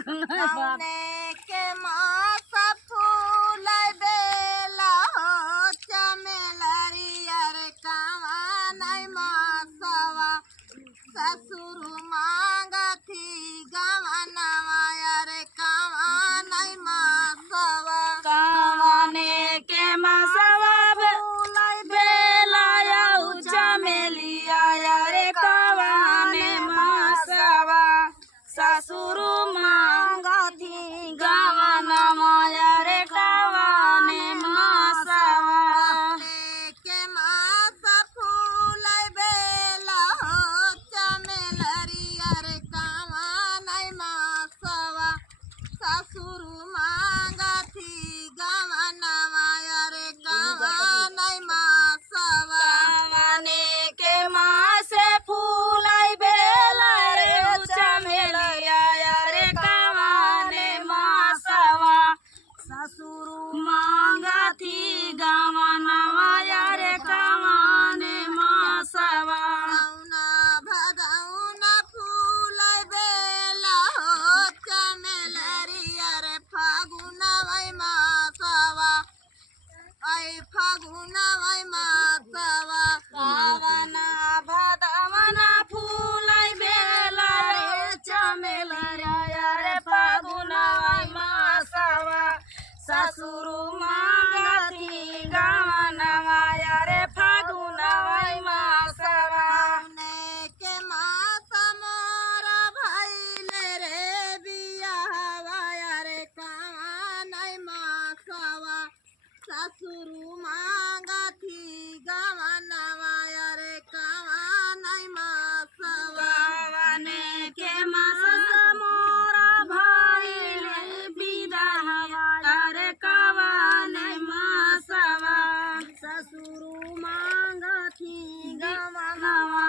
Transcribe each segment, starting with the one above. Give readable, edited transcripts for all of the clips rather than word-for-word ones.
कौने के मास फूल बेला हो चमेलरिया रे कावन मासवा ससुर मांगथी गवनवा रे कावन मासवा कवने के मासवा फूल बेला हो चमेलिया रे कवने मासवा ससुर मांगथी गवनवा रे कवने मासवा के मास फूल बेला हो चमेलरिया रे कावन मासवा ससुर मांगथी गवनवा रे कावन मासवा कवने के मास फूल बेला रे चमेलिया रे कवने मासवा ससुर मांगथी गवनवा रे कवने मासवा औना भदौना फूल बेला हो चमेलरिया रे फागुनवा मासवा ऐ फागुनवा मासवा कवना भदवना फूल बेला रे चमेलिया रे फागुनवा मासवा ससुर मांगथी गवनवा रे फागुनवा मासवा औने के मास मोर भइले रे बियाहवा रे कावन मासवा ससुर मांगथी गवनवा रे कावन मासवा कवने के मास मोरा भइले बिदाहवा रे कवने मासवा ससुर मांगथी गवनवा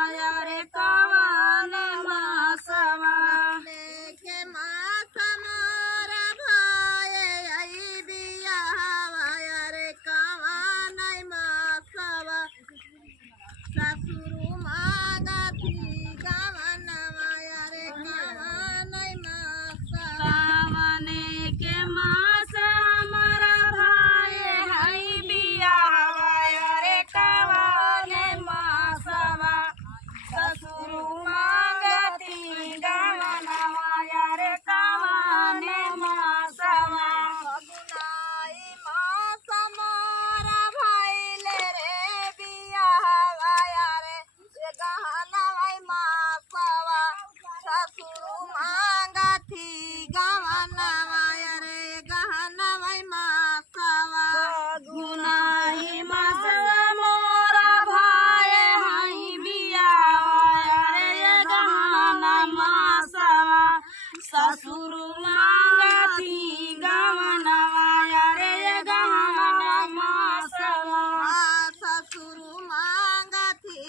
रे कवने मासवा के मास मोर भए आई बियाहवा रे कावन मासवा ससुर मांगथी गवनवा रे कावन मासवा कवने के मास हमारा भाई हई बियाहवा रे कवने मासवा ससुर मांगथी गवनवा रे कवने मासवा फगुनाई मास मोर भइले रे बियाहवा रे गहनवा मासवा ससुर मांगथी गवनवा रे गहनवा मासवा गुनाही मासवा मोरा भाई हई बियाहवा रे गहना मासवा ससुर मांगथी गवनवा रे गहना मासवा ससुर मांगथी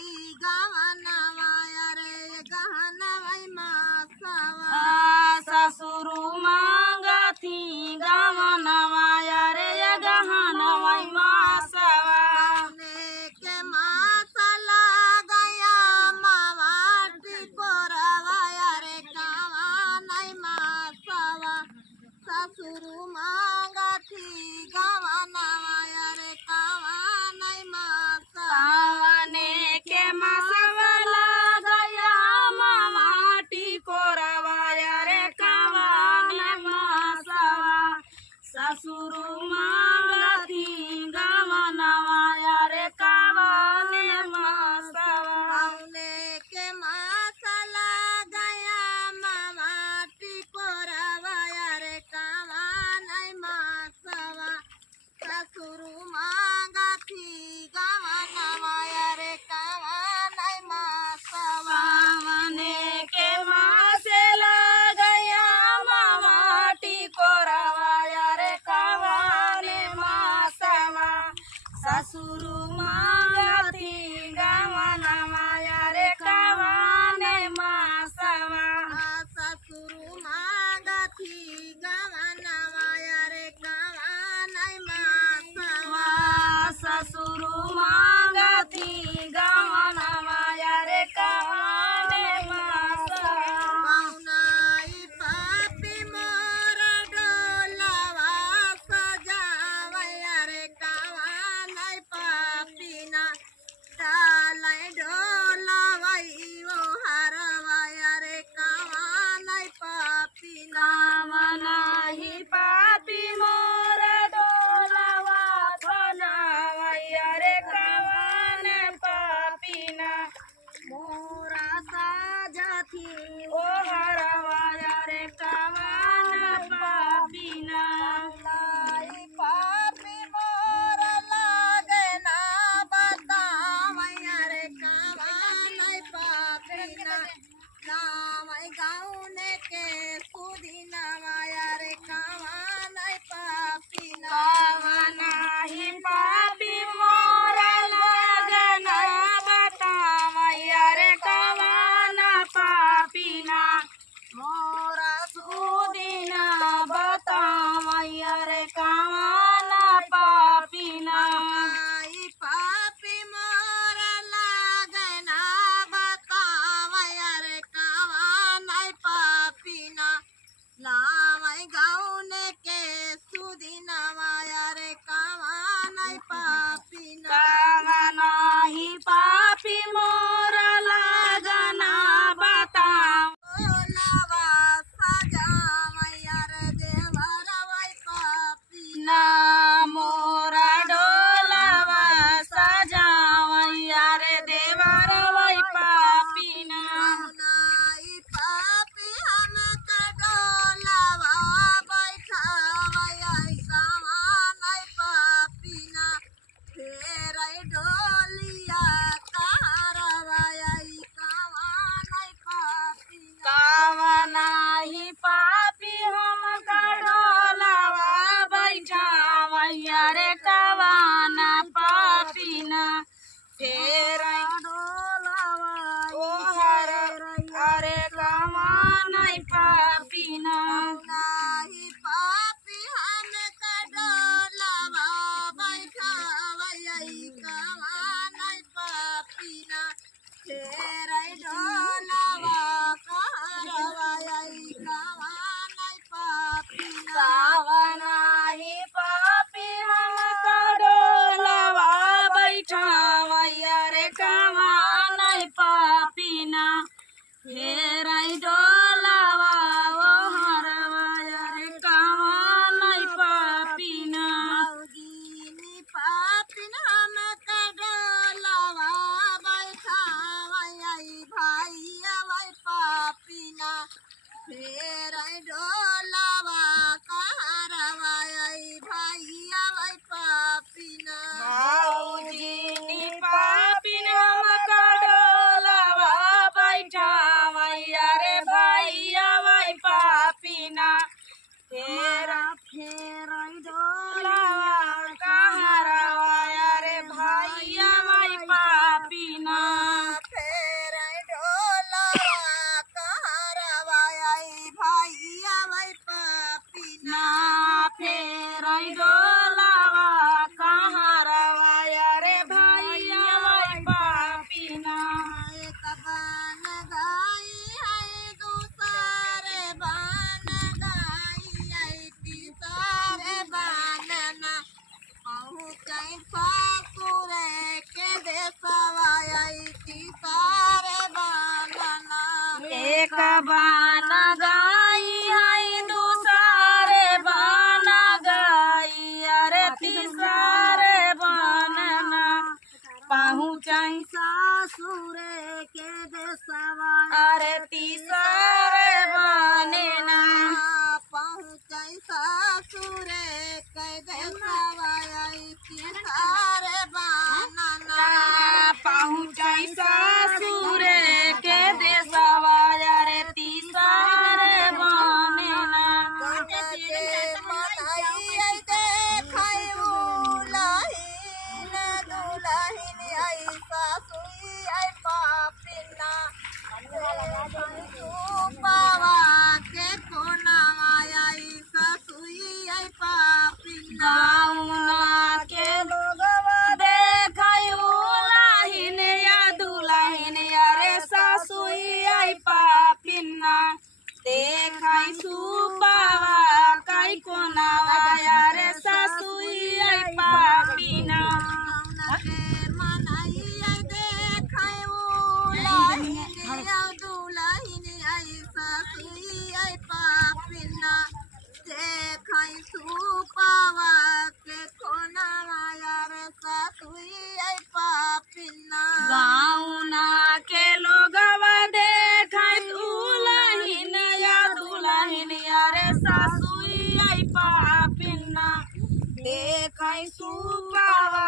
गवनवा रे गहनवा मासवा ससुर मांगथी गवनवा रे गहनवा मासवा कौने के मास लागया मावाटी कोरवा रे कावन मासवा ससुर मांगथी गवनवा रे कावन मासवा कवने के मासवा लागया माटी कोरवा रे कवने मासवा ससुर मांगथी गवनवा रे कवने मासवा कौने के मास लागया मावाटी कोरवा रे कावन मासवा ससुर मांगथी गवनवा रे कावन मासवा कवने के मास लागया माटी कोरवा रे कवने मासवा ससुर मांगथी गवनवा रे कवने मासवा ससुर मांगथी गवनवा रे कावन मासवा ससुर मांगथी गवनवा रे कवने मासवा कौनाई पापी पापीना नाही पापी मोर डोलावा बनावया रे कवन पापीना मोरा साजथी ओ हरवाया रे कवन पापीना लाई पापी मोर लागे ना बतावया रे कवन पापीना नामय गाउने के सुदिना माया रे कवन पापीना नाही पापी मोर लगना बतावया रे कवन पापीना मोरा सुदिना बतावया रे कवन पापीना आई पापी मोर लागना बतावया रे कवन पापीना नामय गाउने के सुदिना माया रे कवन पापीना नाही पापी मोर लगना बताव ओलावा सजावया रे देवरवै पापीना ना मोरा डोलावा सजावया रे देवर वै पापीना नाई पापी हम डोलावा बैठावया कवन पापीना फेरै डोलिया कारवया कवन पापीना कावनाही पापी हम डोलावा बैठावया रे कवन पापीना फेर डोलावा ओ हर अरे कवन पापीना नाही पापी हम डोलावा बैठावया कवन पापीना फेरै डोलावा कारवया कवन पापीना कावनाही पापी हम डोलावा बैठावया रे कवन पापीना फेरै डोलावा ओ हरवया रे कवन पापीना मौगिनी पापिन हम डोलावा बैठावया भाइया वै पापिना फेरै डोलावा कारवया भाइया वै पापिना मौजिनी पापिन हम डोलावा बैठावया रे भैया वै पापीना फेर फेरै डोलावा कहरवया रे भैया वै पापीना फेरै डोलावा कारवया भाइया वै पापिना ना फेरै डोलावा कहरवया रे भैया वै पापीना एक बन गई है दूसरे बन गई है खाई सुपावा के खोनावा यार सासुई आई पापिना गाउना के लोगवा देखाई दुलहिन या दुलहिन यारे सासुई आई पापिना देखाई सुपावा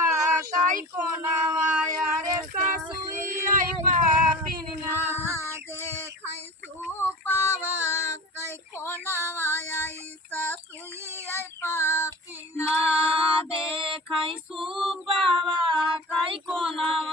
काई कोनावा यारे सासुई आई पापिना देखाई सुपावा कई खोनावा आई सासुई आई पापिना ना देखाई सुपावा काई कोनावा